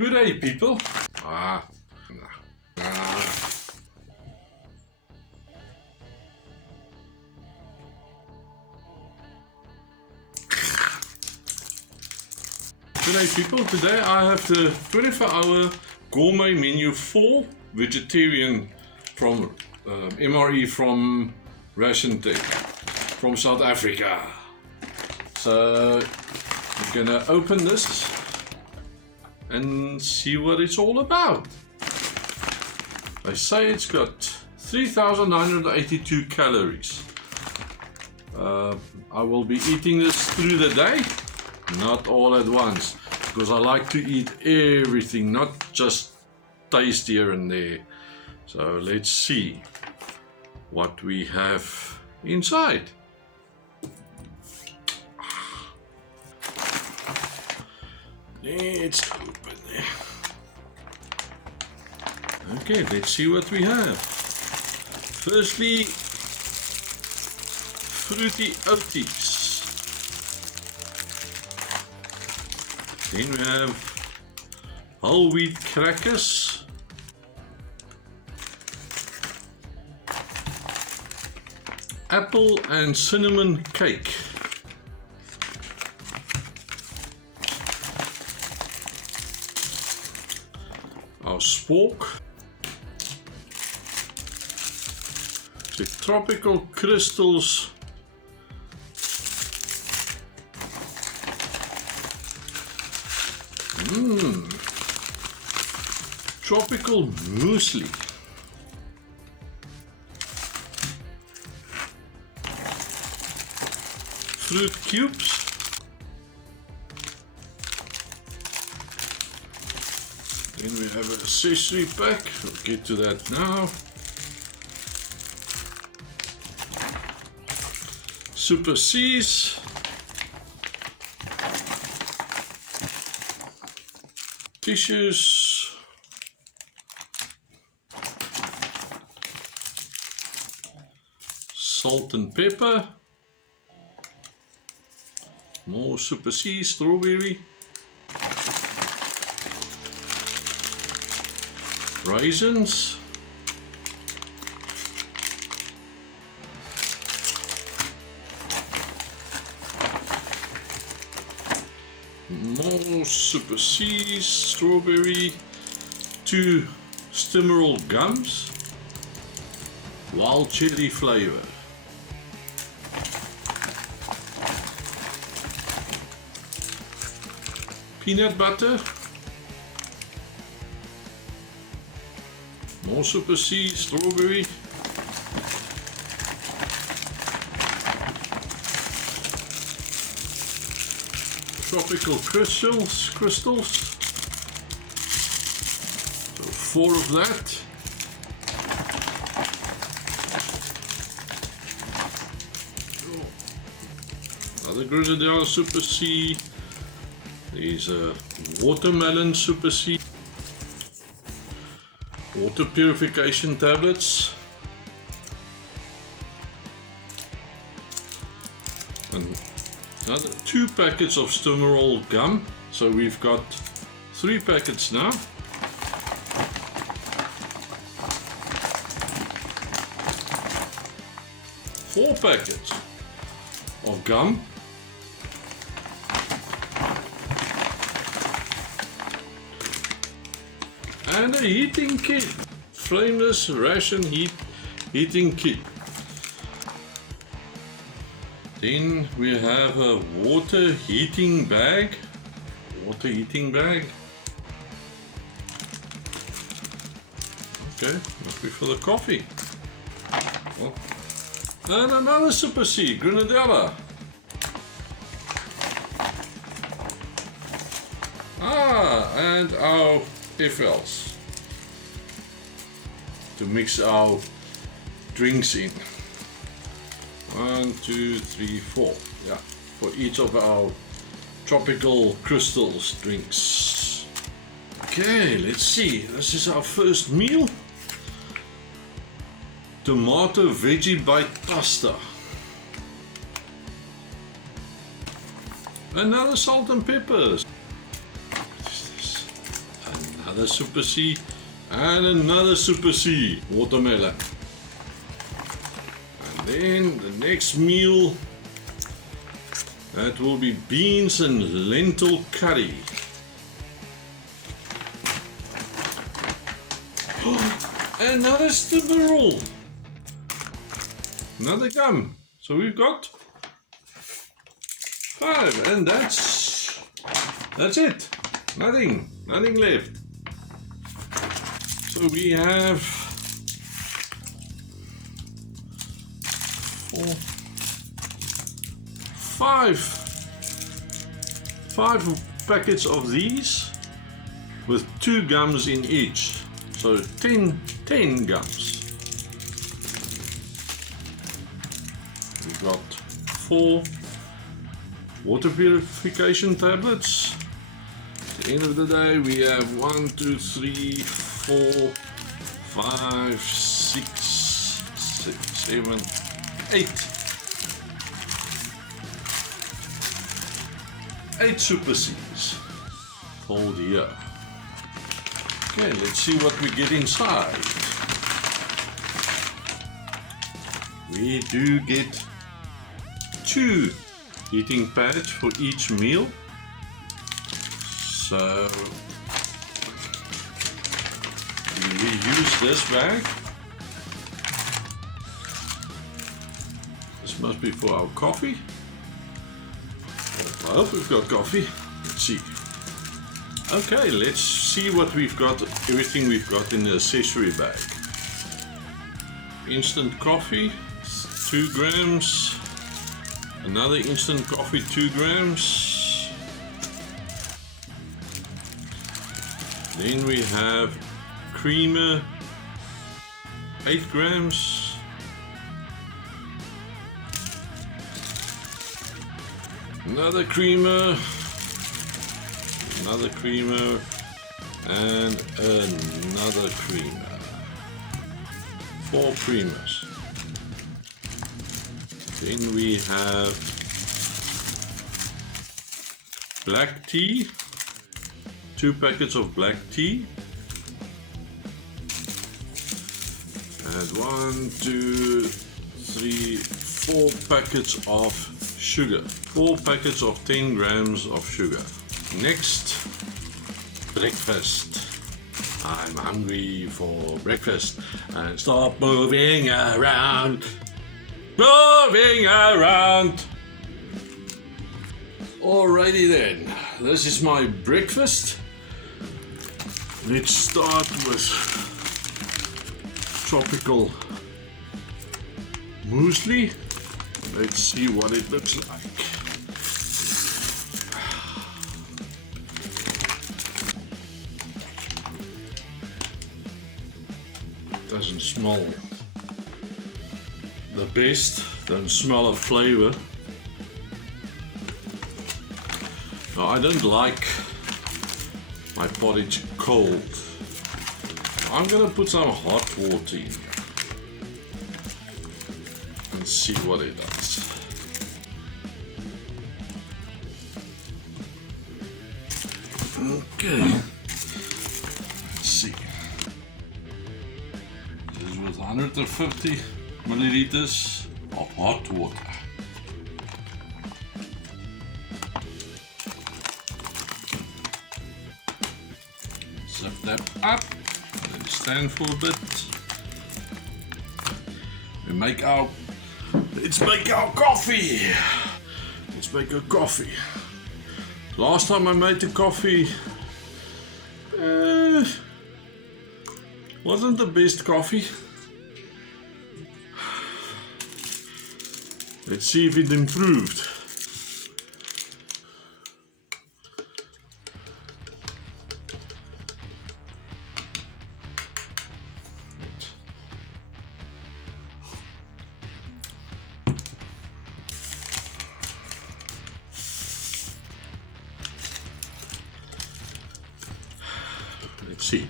Good day, people. Good day, people. Today I have the 24-hour gourmet menu for vegetarian from MRE from Ration Pack from South Africa. So we're gonna open this and see what it's all about. They say it's got 3,982 calories. I will be eating this through the day, not all at once, because I like to eat everything, not just taste here and there. So let's see what we have inside. Let's open it. Okay, let's see what we have. Firstly, fruity oaties. Then we have whole wheat crackers. Apple and cinnamon cake. Our spork. The tropical crystals. Tropical muesli. Fruit cubes. Then we have an accessory pack. We'll get to that now. Super C's. Tissues. Salt and pepper. More Super C, strawberry. Raisins. More Super C, strawberry. 2 Stimmerol gums. Wild cherry flavor. Peanut butter. More Super C, strawberry. Tropical crystals. So 4 of that. Another Grenadilla Super C. These are watermelon Super C. Water purification tablets. And another 2 packets of Stimmerol gum. So we've got 3 packets now. Four packets of gum. And a heating kit, flameless ration heating kit. Then we have a water heating bag. Okay, must be for the coffee. Oh. And another Super C, Grenadilla. And our FLs to mix our drinks in. 1, 2, 3, 4. Yeah, for each of our tropical crystals drinks. Okay, let's see. This is our first meal. Tomato veggie bite pasta. Another salt and peppers. What is this? another Super C, and another Super C watermelon. And then the next meal, that will be beans and lentil curry. Another stibberel. Another gum. So we've got 5, and that's it. Nothing left. So we have 4, 5 packets of these with 2 gums in each. So 10 gums. We've got 4 water purification tablets. At the end of the day, we have 1, 2, 3, 4, 5, 6, 7, 8 Super Cs. Hold here. Okay, let's see what we get inside. We do get 2 heating pads for each meal. So we use this bag. This must be for our coffee. I hope we've got coffee. Let's see. Okay, let's see what we've got, everything we've got in the accessory bag. Instant coffee, 2 grams. Another instant coffee, 2 grams. Then we have creamer, 8 grams. Another creamer, and another creamer. 4 creamers. Then we have black tea, 2 packets of black tea, and 1, 2, 3, 4 packets of sugar, 4 packets of 10 grams of sugar. Next, breakfast. I'm hungry for breakfast, and stop moving around. Alrighty then, this is my breakfast. Let's start with tropical muesli. Let's see what it looks like. Doesn't smell the best, don't smell of flavor. Now, I don't like my porridge cold. I'm gonna put some hot water in and see what it does. Okay, let's see. This is with 150 milliliters of hot water. Zip that up, let it stand for a bit. Let's make our coffee. Let's make a coffee. Last time I made the coffee, wasn't the best coffee. Let's see if it improved. Let's see.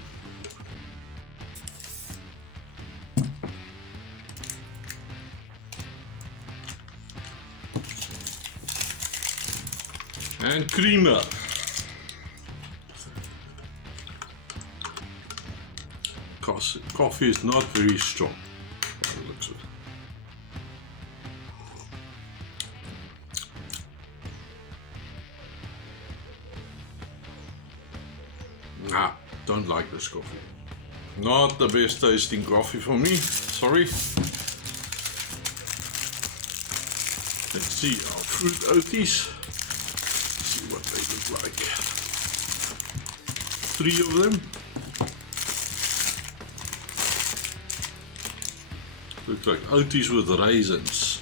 And creamer. Coffee is not very strong by the looks of it. Nah, don't like this coffee. Not the best tasting coffee for me, sorry. Let's see our fruit oaties. See what they look like. 3 of them. Looks like oaties with raisins.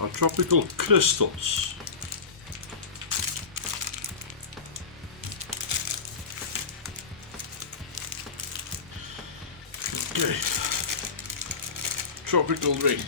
Our tropical crystals. Okay. Tropical drink.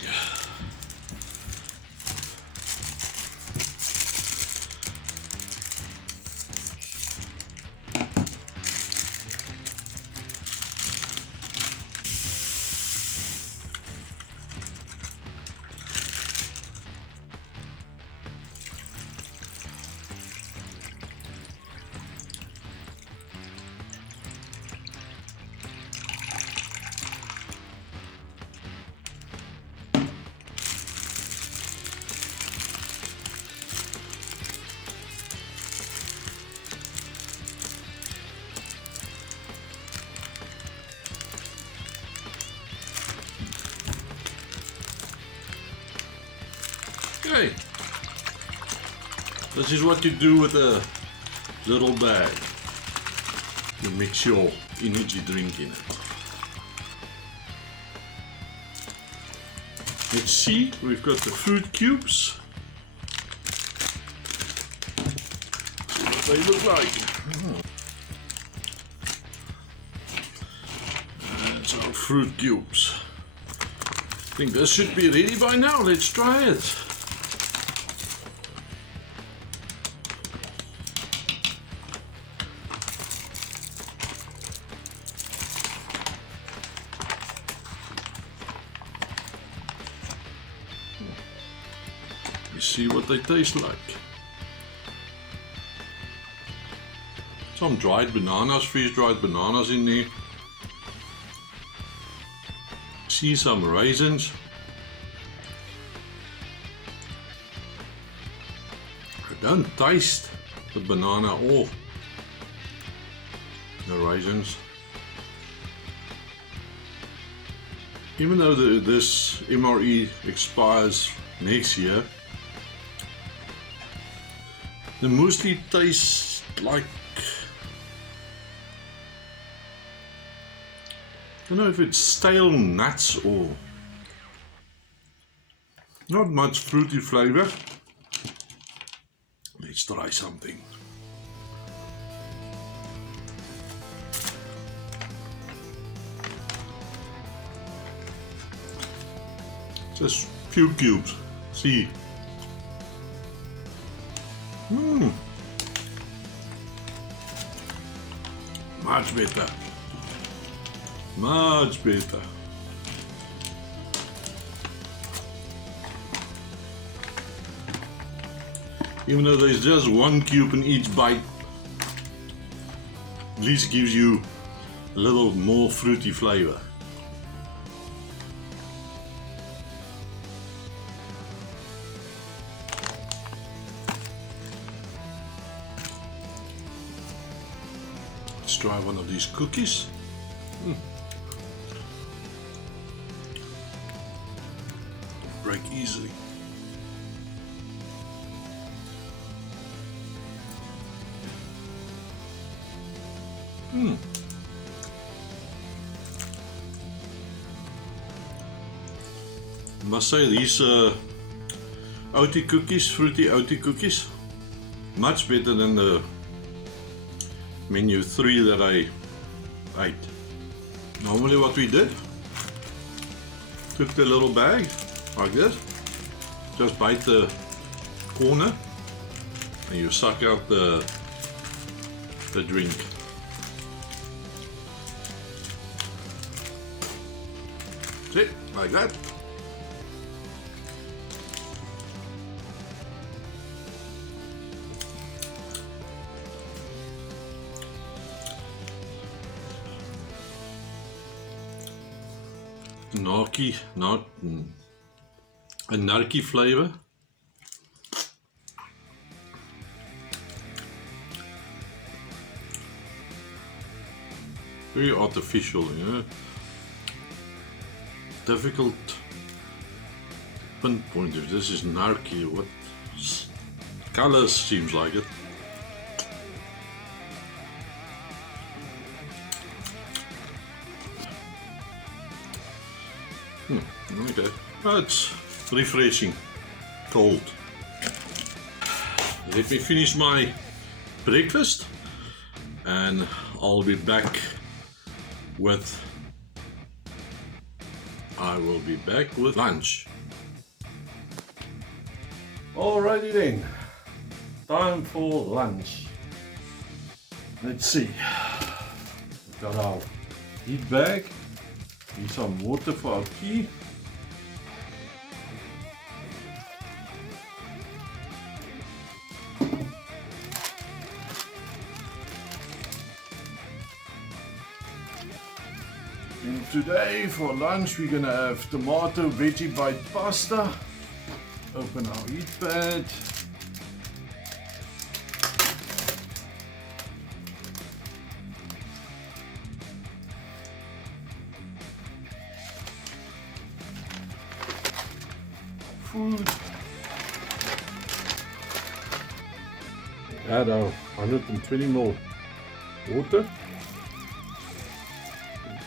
Okay, this is what you do with a little bag. You mix your energy drink in it. Let's see, we've got the fruit cubes. See what they look like. That's our fruit cubes. I think this should be ready by now. Let's try it. See what they taste like. Some dried bananas, freeze-dried bananas in there. See some raisins. I don't taste the banana or the raisins. Even though this MRE expires next year, they mostly taste like, I don't know if it's stale nuts or not much fruity flavor. Let's try something. Just few cubes. See. Much better. Much better. Even though there's just 1 cube in each bite, at least gives you a little more fruity flavor. Let's try one of these cookies. Break easily. I must say these oatie cookies, fruity oatie cookies, much better than the menu 3 that I ate. Normally what we did, took the little bag like this, just bite the corner and you suck out the drink. See, like that. narky flavor. Very artificial, you know. Difficult to pinpoint if this is narky or what. Color seems like it. Okay, well, it's refreshing, cold. Let me finish my breakfast and I'll be back with lunch. Alrighty then, time for lunch. Let's see, we've got our heat bag, need some water for our tea. And today for lunch we're gonna have tomato veggie bite pasta. Open our heat pad. Food. Add our 120 ml water.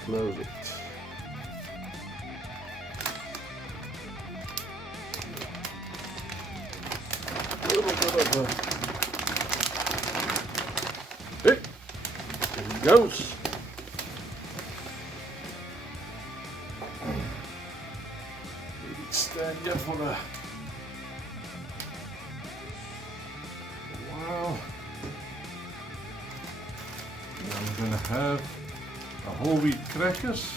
Close it. A little bit of a... Hey, there it goes. Let it stand here for a while. Now I'm going to have whole wheat crackers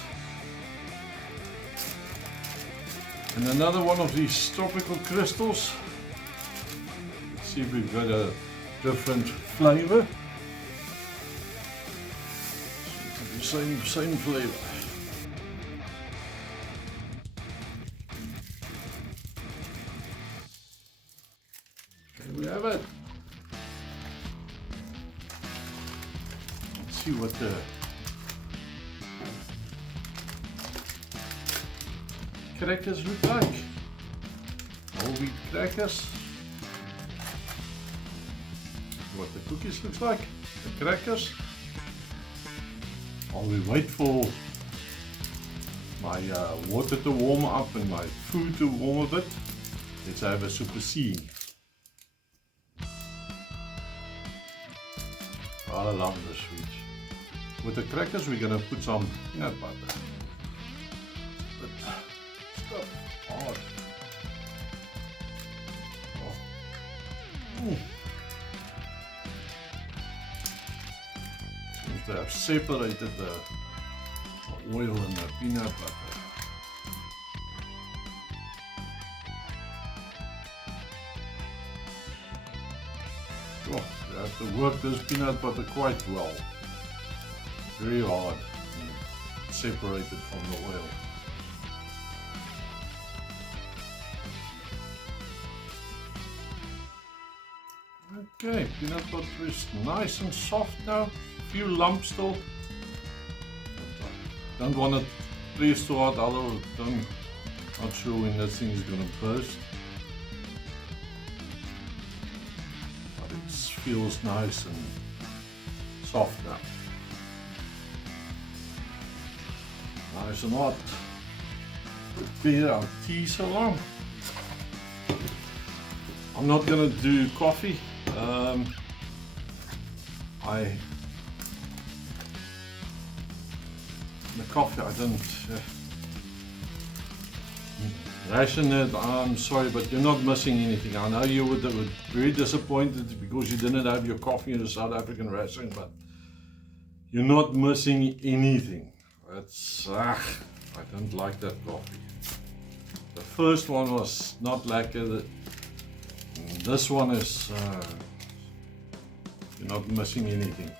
and another one of these tropical crystals. Let's see if we've got a different flavor. Same flavor. There we have it. Let's see what the crackers look like. Whole wheat crackers. What the cookies looks like. The crackers. While we wait for my water to warm up and my food to warm a bit, let's have a super C. I love the sweets. With the crackers we're gonna put some peanut butter. Hard. Oh. Seems to have separated the oil and the peanut butter. Oh, you have to work this peanut butter quite well. Very hard. Separated from the oil. Okay, peanut butter is nice and soft now. A few lumps still. Don't want it pressed too hard, although I'm not sure when that thing is going to burst. But it feels nice and soft now. Nice and hot. Prepare our tea so long. I'm not going to do coffee. The coffee I don't ration it. I'm sorry, but you're not missing anything. I know you would be very disappointed because you didn't have your coffee in the South African ration, but you're not missing anything. It's I don't like that coffee. The first one was not lekker. This one is you're not missing anything.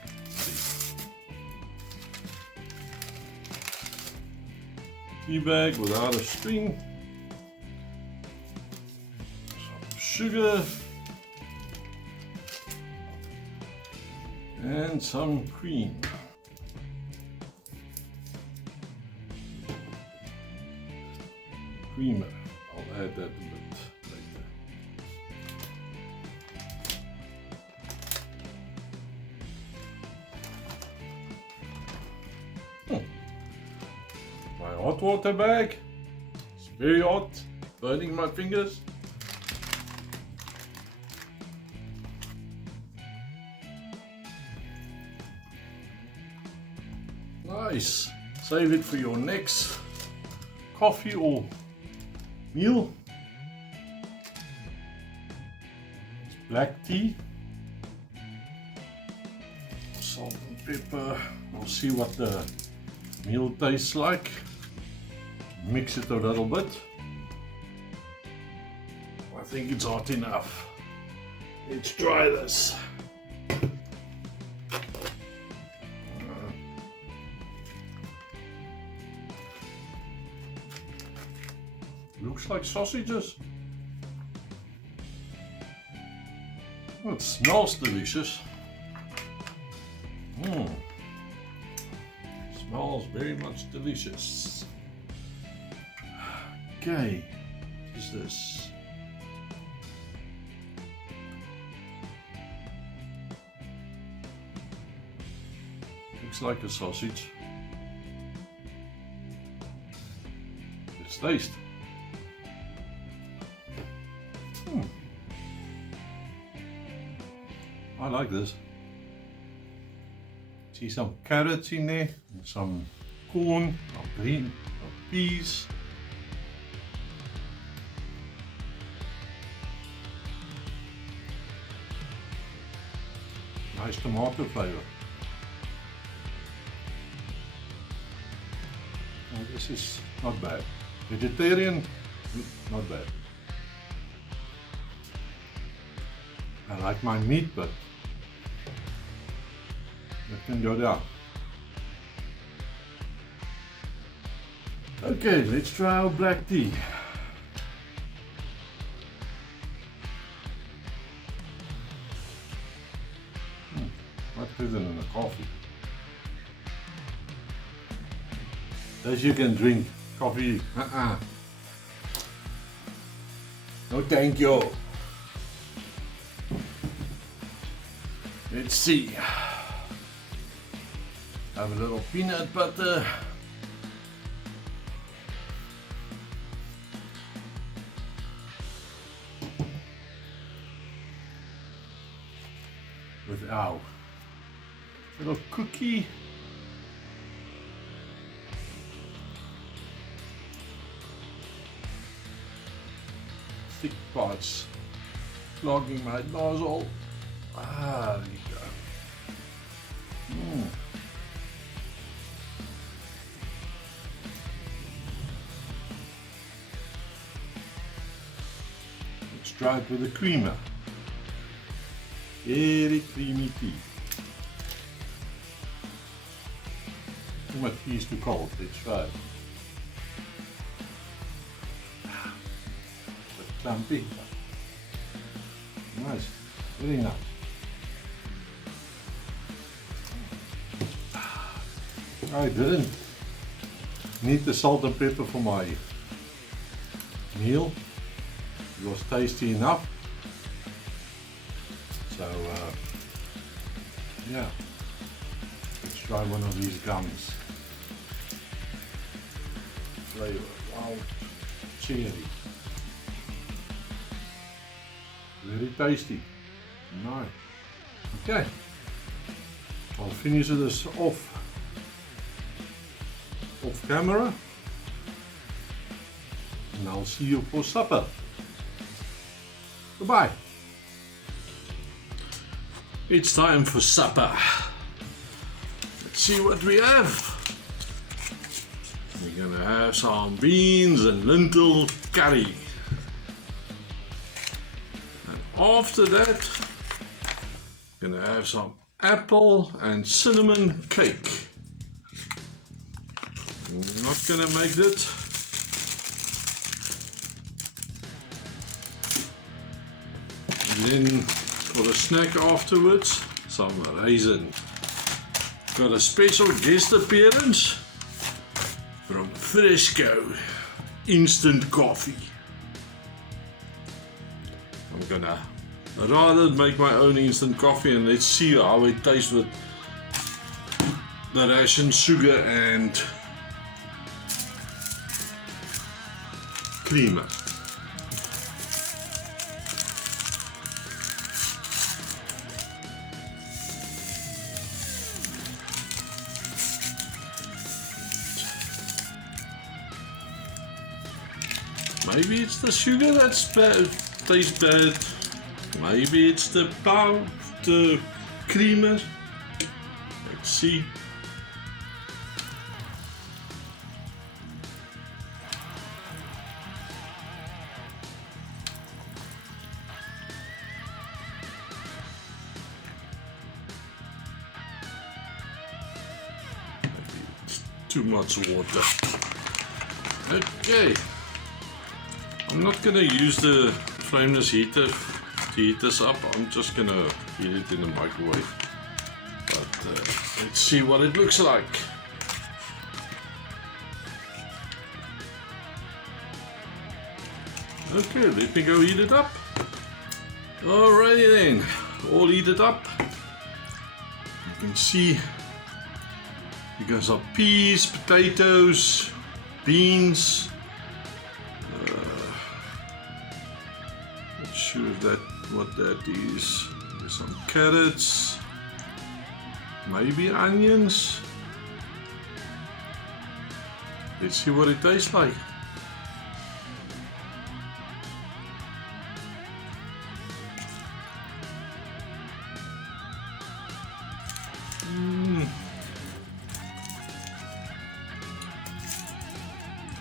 tea bag without a string, some sugar, and some cream. Creamer, I'll add that a bit later. My hot water bag, it's very hot, burning my fingers. Nice, save it for your next coffee or meal. It's black tea, salt and pepper. We'll see what the meal tastes like. Mix it a little bit. I think it's hot enough. Let's try this. Looks like sausages. Oh, it smells delicious. Smells very much delicious. Okay, what is this? Looks like a sausage. Let's taste. I like this. See some carrots in there, some corn, some green, some peas. Nice tomato flavor. Well, this is not bad. Vegetarian, not bad. I like my meat, but that can go down. Okay, let's try our black tea. Much better than a coffee. As you can drink coffee. No thank you. Let's see. Have a little peanut butter. With our little cookie. Thick parts clogging my nozzle. There you go. Let's try it with a creamer. Very creamy tea. Too much tea is too cold. Let's try it. But clumpy. Nice. Very nice. I didn't need the salt and pepper for my meal. It was tasty enough. So yeah, let's try one of these gums. Flavor, wild cherry. Very tasty. Nice. Okay, I'll finish this off camera, and I'll see you for supper. Goodbye. It's time for supper. Let's see what we have. We're gonna have some beans and lentil curry. And after that, we're gonna have some apple and cinnamon cake. I'm not gonna make that. Then for the snack afterwards, some raisins. Got a special guest appearance from Frisco instant coffee. I'm gonna rather make my own instant coffee and let's see how it tastes with the ration sugar and creamer. Maybe it's the sugar that's bad, tastes bad. Maybe it's the creamer. Let's see. Maybe it's too much water. Okay. I'm not gonna use the flameless heater to heat this up. I'm just gonna heat it in the microwave. But let's see what it looks like. Okay, let me go heat it up. Alrighty then, all heated up. You can see you got some peas, potatoes, beans. Sure what that is. There's some carrots, maybe onions. Let's see what it tastes like.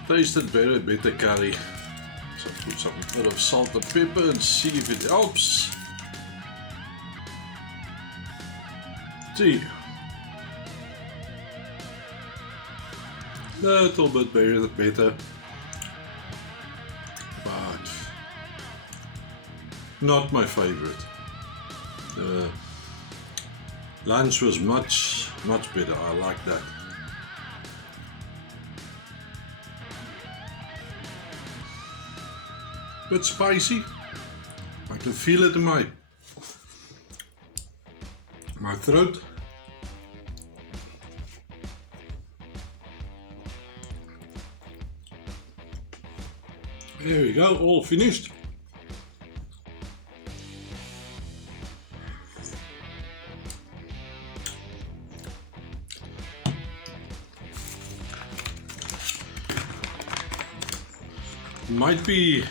Tasted very better curry. So put some bit of salt and pepper and see if it helps. See. A little bit better. But not my favorite. Lunch was much better. I like that. Bit spicy. I can feel it in my throat. There we go, all finished. Might be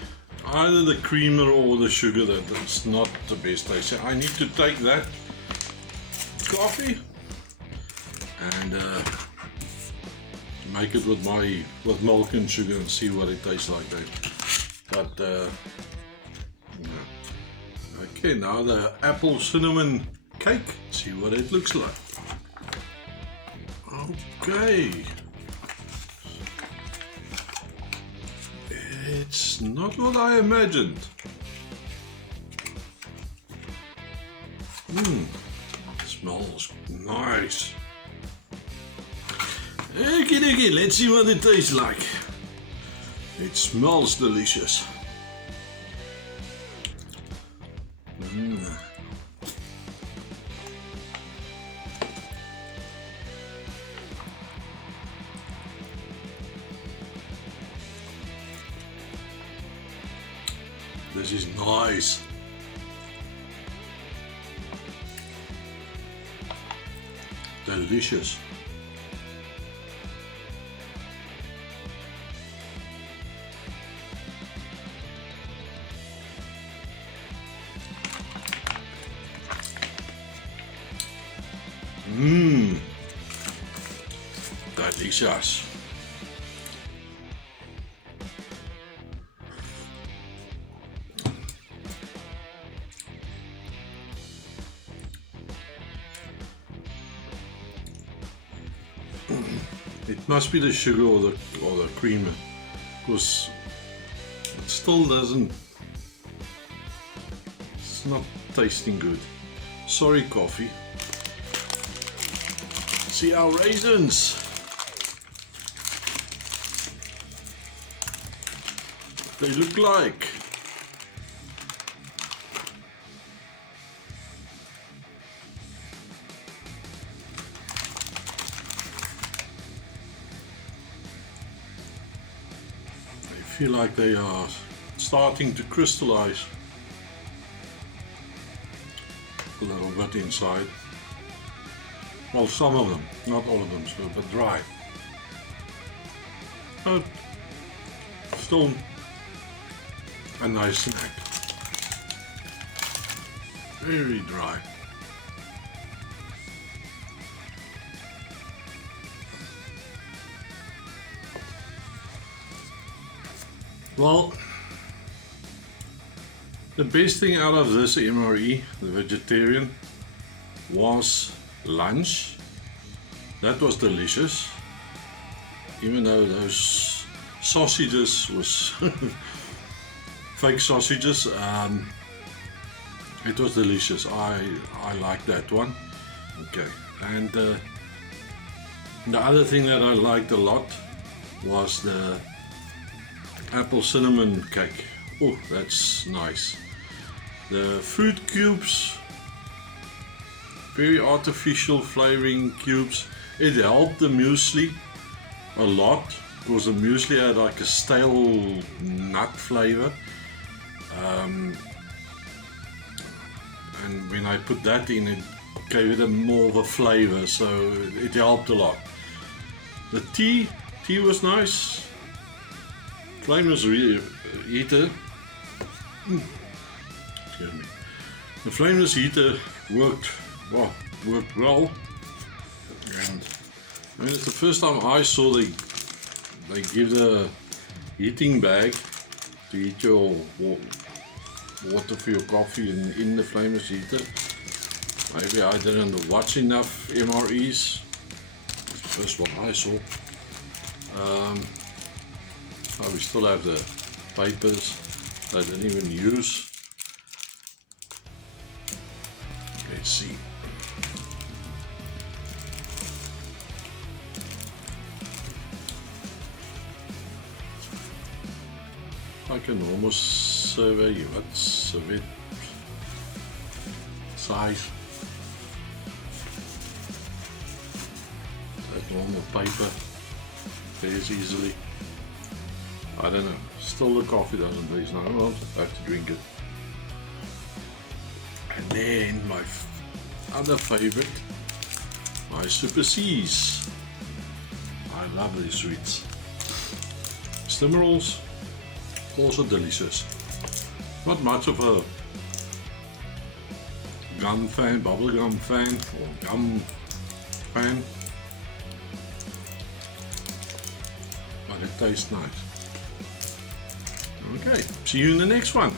either the creamer or the sugar that's not the best. I say I need to take that coffee and make it with milk and sugar and see what it tastes like then. But okay, now the apple cinnamon cake. See what it looks like. Okay. It's not what I imagined. Smells nice. Okay, let's see what it tastes like. It smells delicious. This is nice. Delicious. Delicious. It must be the sugar or the creamer, because it still doesn't. It's not tasting good. Sorry, coffee. See our raisins. They look like. I feel like they are starting to crystallize a little bit inside. Well, some of them, not all of them, but dry. But still a nice snack. Very dry. Well, the best thing out of this MRE, the vegetarian, was lunch. That was delicious. Even though those sausages was fake sausages, it was delicious. I like that one. Okay, and the other thing that I liked a lot was the apple cinnamon cake. Oh, that's nice. The fruit cubes, very artificial flavoring cubes. It helped the muesli a lot because the muesli had like a stale nut flavor. And when I put that in, it gave it more of a flavor, so it helped a lot. The tea was nice. Flameless heater. Excuse me. The flameless heater worked well. And I mean, it's the first time I saw they give the heating bag to heat your water for your coffee in the flameless heater. Maybe I didn't watch enough MREs. That's the first one I saw. Oh, we still have the papers that I didn't even use. Let's see. I can almost survey what's a bit size. That normal paper tears easily. I don't know. Still the coffee doesn't taste nice. I won't have to drink it. And then my other favorite, my Super C's. I love these sweets. Stimmerals, also delicious. Not much of a gum fan, bubblegum fan, or gum fan, but it tastes nice. Okay, see you in the next one.